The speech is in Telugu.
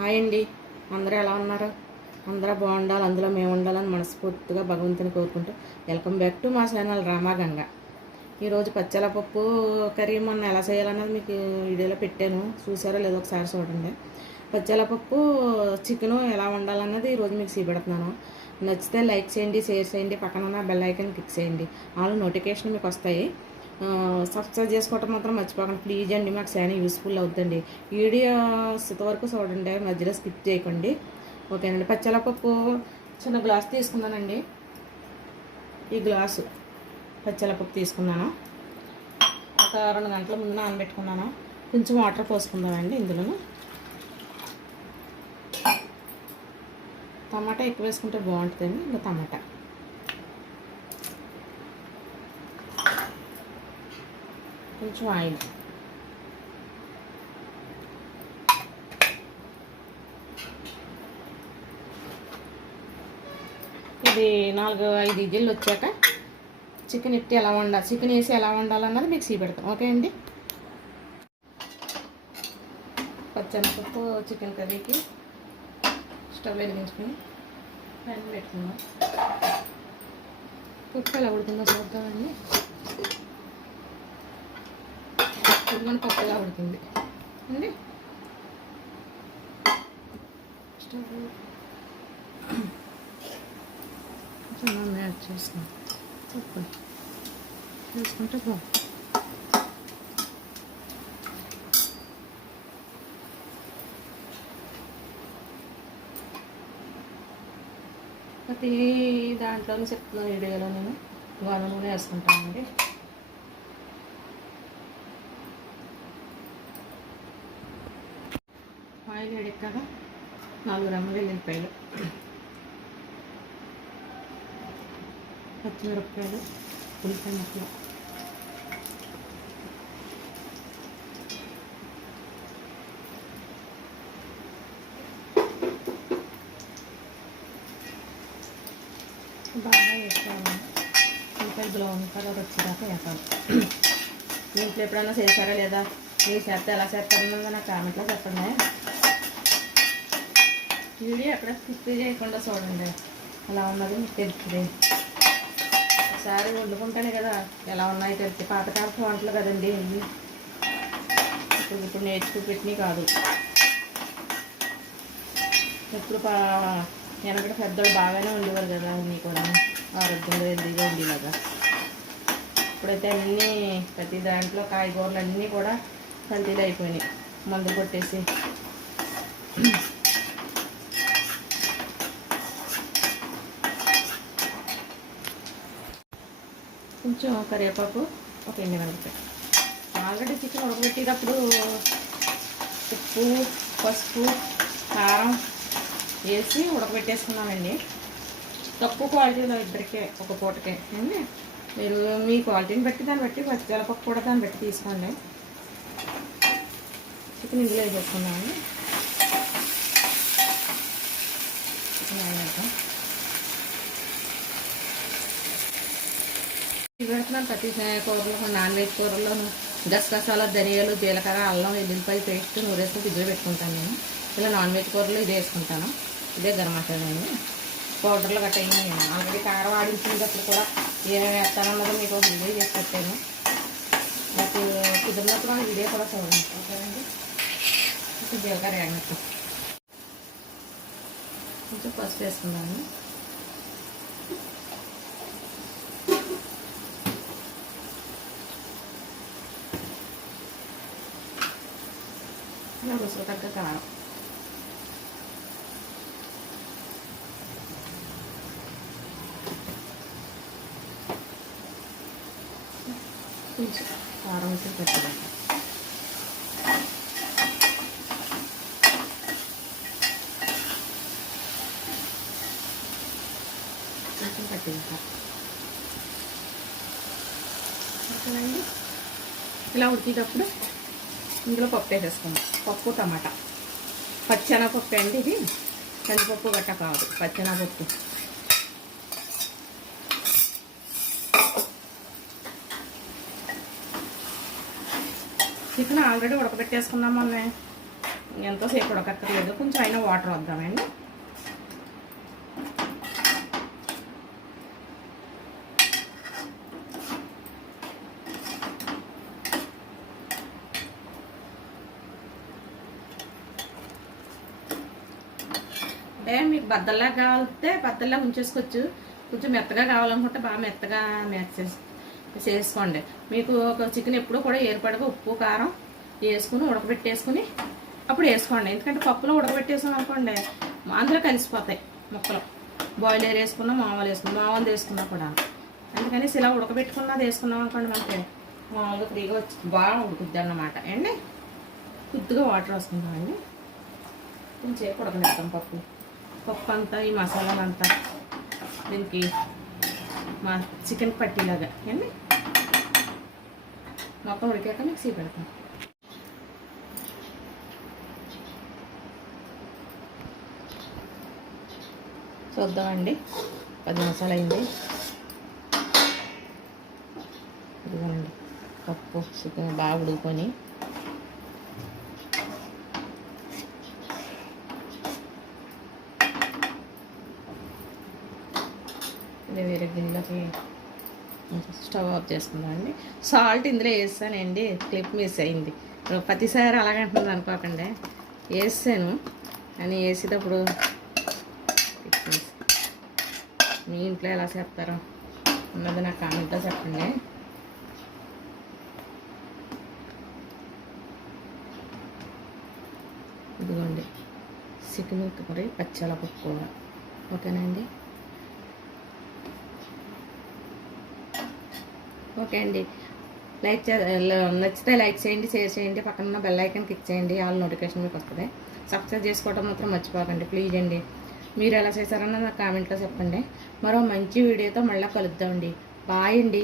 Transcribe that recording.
హాయ్ అండి. అందరూ ఎలా ఉన్నారు? అందరూ బాగుండాలి, అందులో మేము ఉండాలని మనస్ఫూర్తిగా భగవంతుని కోరుకుంటూ వెల్కమ్ బ్యాక్ టు మా ఛానల్ రామాగంగ. ఈరోజు పచ్చెలపప్పు కర్రీ మొన్న ఎలా చేయాలన్నది మీకు వీడియోలో పెట్టాను, చూసారో లేదో ఒకసారి చూడండి. పచ్చెలపప్పు చికెను ఎలా వండాలన్నది ఈరోజు మీకు చూపెడుతున్నాను. నచ్చితే లైక్ చేయండి, షేర్ చేయండి, పక్కన ఉన్న బెల్ ఐకాన్ క్లిక్ చేయండి, ఆల్ నోటిఫికేషన్ మీకు వస్తాయి. సబ్స్క్రైబ్ చేసుకోవటం మాత్రం మర్చిపోకండి ప్లీజ్ అండి, మాకు చాలా యూస్ఫుల్ అవుతుంది. వీడియోస్ ఇంతవరకు చూడండి, మధ్యలో స్కిప్ చేయకండి, ఓకేనండి. పచ్చెలపప్పు చిన్న గ్లాస్ తీసుకున్నానండి. ఈ గ్లాసు పచ్చెలపప్పు తీసుకున్నాను. ఒక 2 గంటల ముందు నానబెట్టుకున్నాను. కొంచెం వాటర్ పోసుకుందామండి. ఇందులో టమాటా ఎక్కువ వేసుకుంటే బాగుంటుందండి. ఇంకా టమాటా కొంచెం ఆయిల్, ఇది 4-5 విజిల్లు వచ్చాక చికెన్ ఎత్తి ఎలా వండాలి, చికెన్ వేసి ఎలా వండాలన్నది మీకు చూపెడతాం, ఓకే అండి. పచ్చెనపప్పు చికెన్ కర్రీకి స్టవ్ వెలిగించుకొని ప్యాన్ పెట్టుకుందాం. పప్పు ఎలా ఉడుకుందో చూద్దామండి. మన పప్పు ఎలా ఉడికింది అండి. స్టవ్ కొంచెం యాడ్ చేసుకుంటాం. పప్పు వేసుకుంటే బాగుంది. ప్రతి దాంట్లోనే చెప్తున్న వీడియోలో నేను గోధుమ నూనె వేసుకుంటానండి. ఆయిల్ వేడెక్కాక 4 గ్రాముల ఎల్లిపాయలు, పచ్చిమిరపకాయలు, ఉల్లిపాయ ముక్కలు, బాగా వేసుకోవాలి. ఉల్లిపాయలు బ్రౌన్ కలర్ వచ్చేదాకా వేసాలి. మీ ఇంట్లో ఎప్పుడైనా చేశారా లేదా, మీరు చేస్తే ఎలా చేస్తారన్నది నాకు కామెంట్లో చెప్పండి. వీడియో ఎక్కడ స్కిప్ చేయకుండా చూడండి, అలా ఉన్నది మీకు తెలుస్తుంది. ఒకసారి వండుకుంటానే కదా ఎలా ఉన్నాయి తెలిసి. పాతకాలపు వంటలు కదండి ఇవి, ఇప్పుడు నేర్చుకుపెట్టినవి కాదు. ఎప్పుడు వెనకటి పెద్దలు బాగానే ఉండేవారు కదా, అన్నీ కూడా ఆరోగ్యంగా హెల్దీగా ఉండేలాగా. ఇప్పుడైతే అన్నీ ప్రతి దాంట్లో కాయగూరలు అన్నీ కూడా కల్తీలు అయిపోయినాయి, మందు కొట్టేసి. కొంచెం కరివేపాకు, ఒక ఎండుమిరపకాయ. ఆల్రెడీ చికెన్ ఉడకబెట్టేటప్పుడు ఉప్పు, పసుపు, కారం వేసి ఉడకబెట్టేసుకున్నామండి. తక్కువ క్వాలిటీలో ఇద్దరికే ఒక పూటకే అండి. మీరు మీ క్వాలిటీని బట్టి దాన్ని బట్టి పచ్చిమిరపప్పు కూడా దాన్ని బట్టి తీసుకోండి. చికెన్ ఇందులో వేసేసుకున్నామండి. పెడుతున్నాను ప్రతి కూరలో, నాన్ వెజ్ కూరలోను గసగసాల, ధనియాలు, జీలకర్ర, అల్లం, వెల్లుల్లిపాయ పేస్ట్ నూరేసుకుని ఫ్రిడ్జ్లో పెట్టుకుంటాను నేను. ఇలా నాన్ వెజ్ కూరలో ఇదే వేసుకుంటాను. ఇదే గరం మసాలా అండి. పౌడర్లు గట్ట అయినా నేను ఆల్రెడీ కారం ఆడించినప్పుడు కూడా ఏమేమి వేస్తానన్నదో మీకు ఒక వీడియో చేసి పెట్టాను. నాకు కుదిరినప్పుడు ఆ వీడియో కూడా చూడండి, ఓకేనండి. కొంచెం జీలకర్ర వేగినట్టు కొంచెం పసుపు వేసుకుందాము. రుసుకు తగ్గ కారం, కొంచెం కారం అయితే పెట్టాలి. కొంచెం పట్టింక ఓకేనండి. ఇలా ఉడికేటప్పుడు ఇందులో పప్పు వేసేసుకుందాం. పప్పు, టమాటా, పచ్చెనపప్పు అండి. ఇది కందిపప్పు గట్ట కాదు, పచ్చెనపప్పు. చికెన్ ఆల్రెడీ ఉడకబెట్టేసుకున్నాం మొన్న. ఎంతోసేపు ఉడకక్కర్లేదు, కొంచెం అయినా వాటర్ వద్దామండి. అంటే మీకు బద్దల్లా కావాలంటే బద్దల్లా ఉంచేసుకోవచ్చు, కొంచెం మెత్తగా కావాలనుకుంటే బాగా మెత్తగా చేసుకోండి. మీకు ఒక చికెన్ ఎప్పుడు కూడా ఏర్పడగా ఉప్పు కారం వేసుకుని ఉడకబెట్టేసుకుని అప్పుడు వేసుకోండి. ఎందుకంటే పప్పులో ఉడకబెట్టేసాం అనుకోండి అందులో కలిసిపోతాయి ముక్కలు. బాయిలర్ వేసుకున్నా మామూలు వేసుకున్నా కూడా. అందుకని ఇలా ఉడకబెట్టుకున్నది వేసుకున్నాం అనుకోండి మనకి మామూలుగా ఫ్రీగా వచ్చి బాగా ఉడుకుద్ది అన్నమాట అండి. కొద్దిగా వాటర్ వేసుకుంటామండి, కొంచెం ఉడకనిస్తాం పప్పు అంతా ఈ మసాలాలంతా దీనికి మా చికెన్ పట్టిలాగా అండి. మొత్తం ఉడికాక మిక్సీ పెడతాం. చూద్దామండి, 10 నిమిషాలు అయింది. ఇదిగోండి పప్పు చికెన్ బాగా ఉడుకొని ఇది వేరే గిన్నెలోకి స్టవ్ ఆఫ్ చేసుకుందామండి. సాల్ట్ ఇందులో వేస్తానండి, క్లిప్ మిస్ అయింది. ప్రతిసారి అలాగంటుంది అనుకోకండి, వేసాను అని వేసేటప్పుడు. మీ ఇంట్లో ఎలా చేస్తారో అన్నది నాకు కామెంట్లో చెప్పండి. ఇదిగోండి చికెన్ కూర పచ్చల పప్పు కూర. ఓకేనండి, ఓకే అండి. నచ్చితే లైక్ చేయండి, షేర్ చేయండి, పక్కన ఉన్న బెల్ ఐకాన్ క్లిక్ చేయండి, ఆల్ నోటిఫికేషన్ మీకు వస్తుంది. సబ్స్క్రైబ్ చేసుకోవడం మాత్రం మర్చిపోకండి ప్లీజ్ అండి. మీరు ఎలా చేశారన్న నాకు కామెంట్లో చెప్పండి. మరో మంచి వీడియోతో మళ్ళీ కలుద్దామండి. బాయ్ అండి.